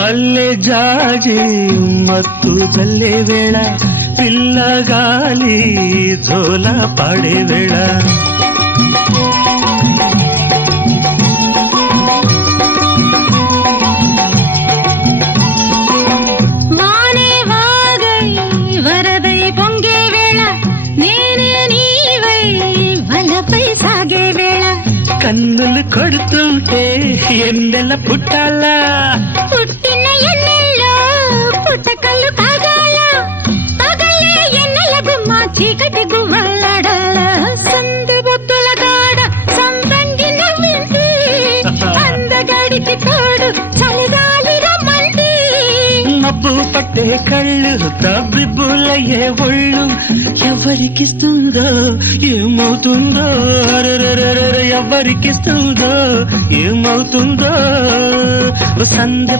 మల్లె జాజి మత్తు జల్లే వేళ పిల్లగాలి జోల పాడే వేళ వానే వాగై వరదై పొంగే వేళ నేనే నీవై వలపై సాగే వేళ కన్నులు కొడుతుంటే ఎన్నెల పుట్టాలా పుట్టిన ఎన్నెల్లో పుట్టకల్లు కాగాల పగలే ఎన్నెల గుమ్మ చీకటి గువ్వలాడాల సంధి బుద్ధుల గాడ సంపంగి నవ్వింది అందగాడికి తోడు చలిగాలి రమ్మంది మబ్బు పట్టే కళ్ళు తబ్బిబ్బులయ్యే ఒళ్ళు ఎవరికిస్తుందో ఏమవుతుందో ఎవరికిస్తుందో ఏమవుతుందో సంధ్య